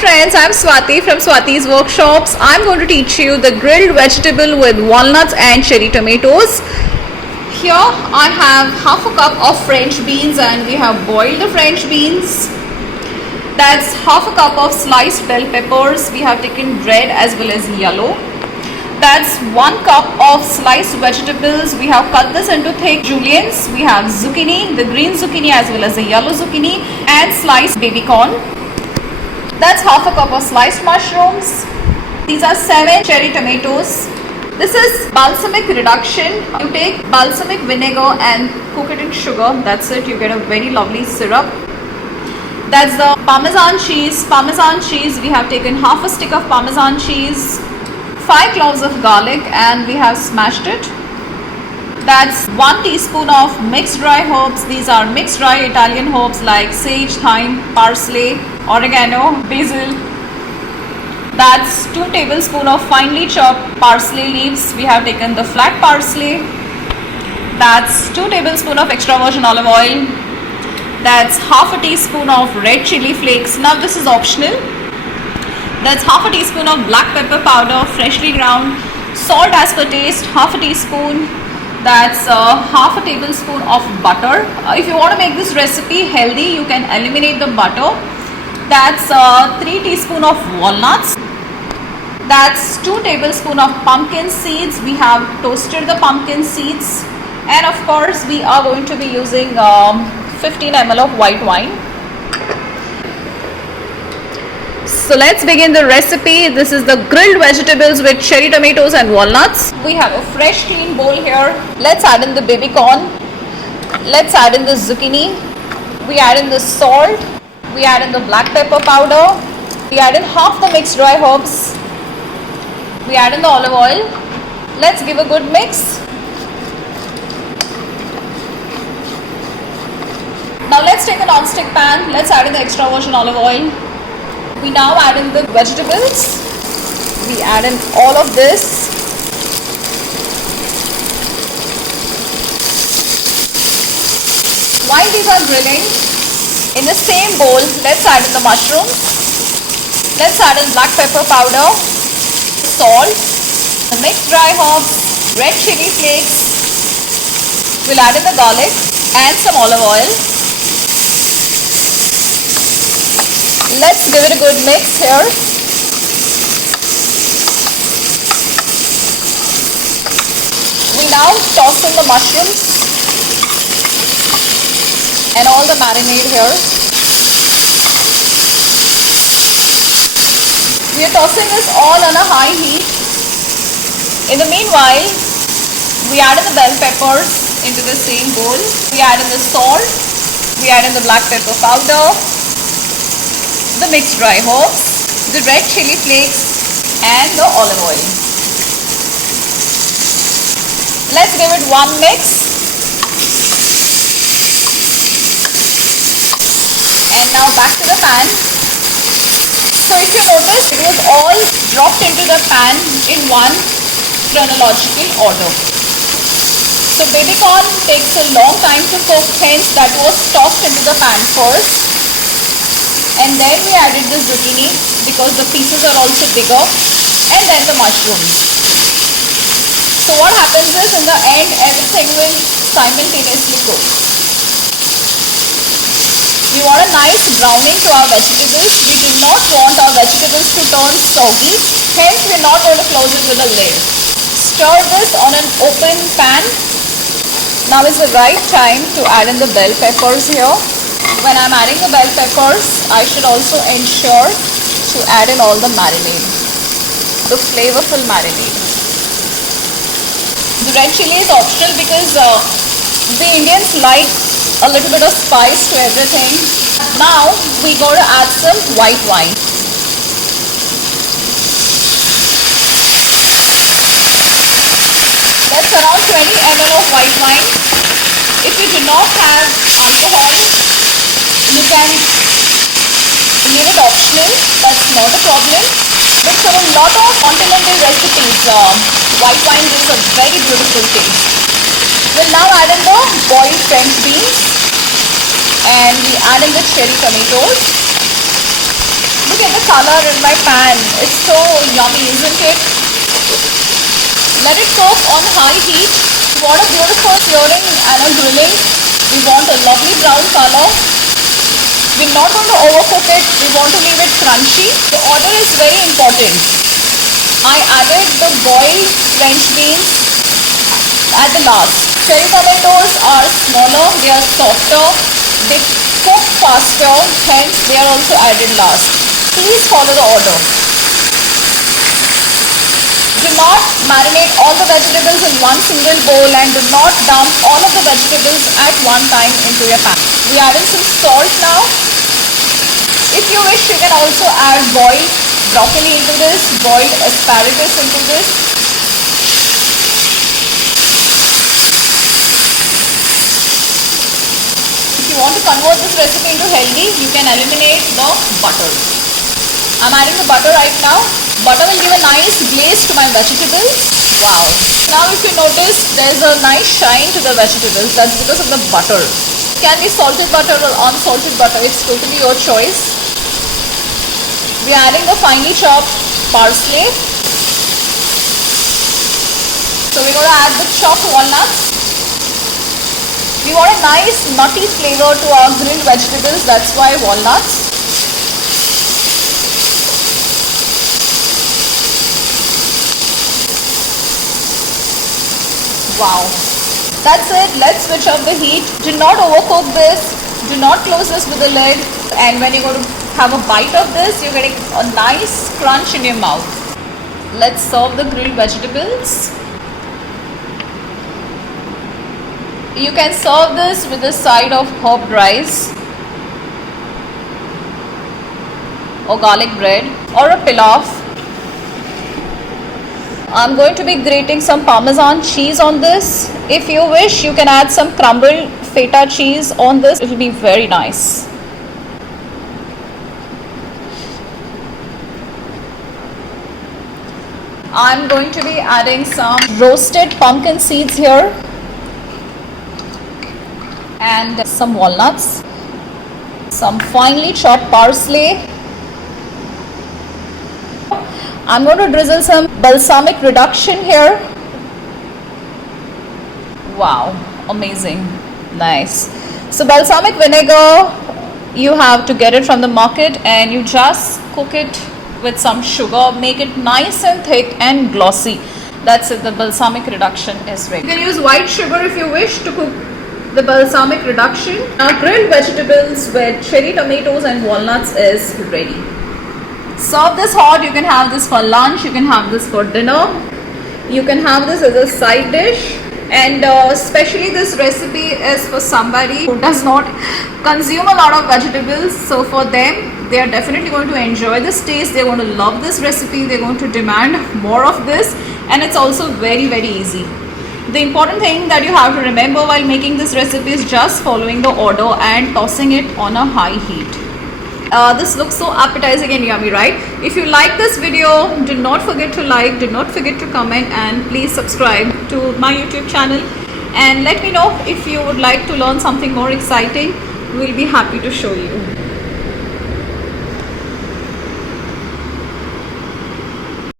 friends, I'm Swati from Swati's Workshops. I'm going to teach you the grilled vegetable with walnuts and cherry tomatoes. Here I have half a cup of French beans and we have boiled the French beans. That's half a cup of sliced bell peppers. We have taken red as well as yellow. That's 1 cup of sliced vegetables. We have cut this into thick juliennes. We have zucchini, the green zucchini as well as the yellow zucchini, and sliced babycorn. That's half a cup of sliced mushrooms. These are 7 cherry tomatoes. This is balsamic reduction. You take balsamic vinegar and cook it in sugar. That's it. You get a very lovely syrup. That's the parmesan cheese. Parmesan cheese, we have taken half a stick of parmesan cheese, 5 cloves of garlic, and we have smashed it. That's 1 teaspoon of mixed dry herbs. These are mixed dry Italian herbs like sage, thyme, parsley, oregano, basil. That's 2 tablespoons of finely chopped parsley leaves. We have taken the flat parsley. That's 2 tablespoons of extra virgin olive oil. That's half a teaspoon of red chili flakes. Now this is optional. That's half a teaspoon of black pepper powder, freshly ground. Salt as per taste, half a teaspoon. That's half a tablespoon of butter. If you want to make this recipe healthy, you can eliminate the butter. That's 3 teaspoons of walnuts. That's 2 tablespoons of pumpkin seeds. We have toasted the pumpkin seeds. And of course, we are going to be using 15 ml of white wine. So let's begin the recipe. This is the grilled vegetables with cherry tomatoes and walnuts. We have a fresh clean bowl here. Let's add in the babycorn. Let's add in the zucchini. We add in the salt. We add in the black pepper powder. We add in half the mixed dry herbs. We add in the olive oil. Let's give a good mix. Now let's take a non-stick pan. Let's add in the extra virgin olive oil. We now add in the vegetables. We add in all of this. While these are grilling, in the same bowl, let's add in the mushrooms. Let's add in black pepper powder, salt, the mixed dry herbs, red chili flakes. We'll add in the garlic and some olive oil. Let's give it a good mix here. We now toss in the mushrooms and all the marinade here. We are tossing this all on a high heat. In the meanwhile, we add in the bell peppers into the same bowl. We add in the salt. We add in the black pepper powder, the mixed dry herbs, the red chili flakes, and the olive oil. Let's give it one mix. And now back to the pan. So if you notice, it was all dropped into the pan in one chronological order. So babycorn takes a long time to cook, hence that was tossed into the pan first. And then we added the zucchini because the pieces are also bigger, and then the mushrooms. So what happens is, in the end, everything will simultaneously cook. We want a nice browning to our vegetables. We do not want our vegetables to turn soggy, hence we are not going to close it with a lid. Stir this on an open pan. Now is the right time to add in the bell peppers here. When I'm adding the bell peppers, I should also ensure to add in all the marinade, the flavorful marinade. The red chili is optional because the Indians like a little bit of spice to everything. Now we go to add some white wine. That's around 20 ml of white wine. If you do not have alcohol, you can leave it optional, that's not a problem. But for a lot of continental recipes, white wine gives a very beautiful taste. We'll now add in the boiled French beans and we add in the cherry tomatoes. Look at the color in my pan. It's so yummy, isn't it? Let it cook on high heat. We want a beautiful searing and a grilling. We want a lovely brown color. We're not going to overcook it. We want to leave it crunchy. The order is very important. I added the boiled French beans at the last. Cherry tomatoes are smaller, they are softer, they cook faster, hence they are also added last. Please follow the order. Do not marinate all the vegetables in one single bowl and do not dump all of the vegetables at one time into your pan. We are adding some salt now. If you wish, you can also add boiled broccoli into this, boiled asparagus into this. If you want to convert this recipe into healthy, you can eliminate the butter. I'm adding the butter right now. Butter will give a nice glaze to my vegetables. Wow. Now if you notice, there's a nice shine to the vegetables. That's because of the butter. It can be salted butter or unsalted butter. It's totally your choice. We are adding the finely chopped parsley. So we're going to add the chopped walnuts. We want a nice nutty flavor to our grilled vegetables. That's why walnuts. Wow, that's it. Let's switch off the heat. Do not overcook this. Do not close this with a lid. And when you're going to have a bite of this, you're getting a nice crunch in your mouth. Let's serve the grilled vegetables. You can serve this with a side of herbed rice or garlic bread or a pilaf. I'm going to be grating some Parmesan cheese on this. If you wish, you can add some crumbled feta cheese on this. It will be very nice. I'm going to be adding some roasted pumpkin seeds here and some walnuts, some finely chopped parsley. I'm going to drizzle some balsamic reduction here. Wow, amazing, nice. So balsamic vinegar, you have to get it from the market and you just cook it with some sugar, make it nice and thick and glossy. That's it, the balsamic reduction is ready. You can use white sugar if you wish to cook the balsamic reduction. Our grilled vegetables with cherry tomatoes and walnuts is ready. Serve this hot. You can have this for lunch, you can have this for dinner, you can have this as a side dish. And especially this recipe is for somebody who does not consume a lot of vegetables. So for them, they are definitely going to enjoy this taste. They're going to love this recipe. They're going to demand more of this. And it's also very, very easy. The important thing that you have to remember while making this recipe is just following the order and tossing it on a high heat. This looks so appetizing and yummy, right? If you like this video, do not forget to like, do not forget to comment, and please subscribe to my YouTube channel. And let me know if you would like to learn something more exciting. We'll be happy to show you.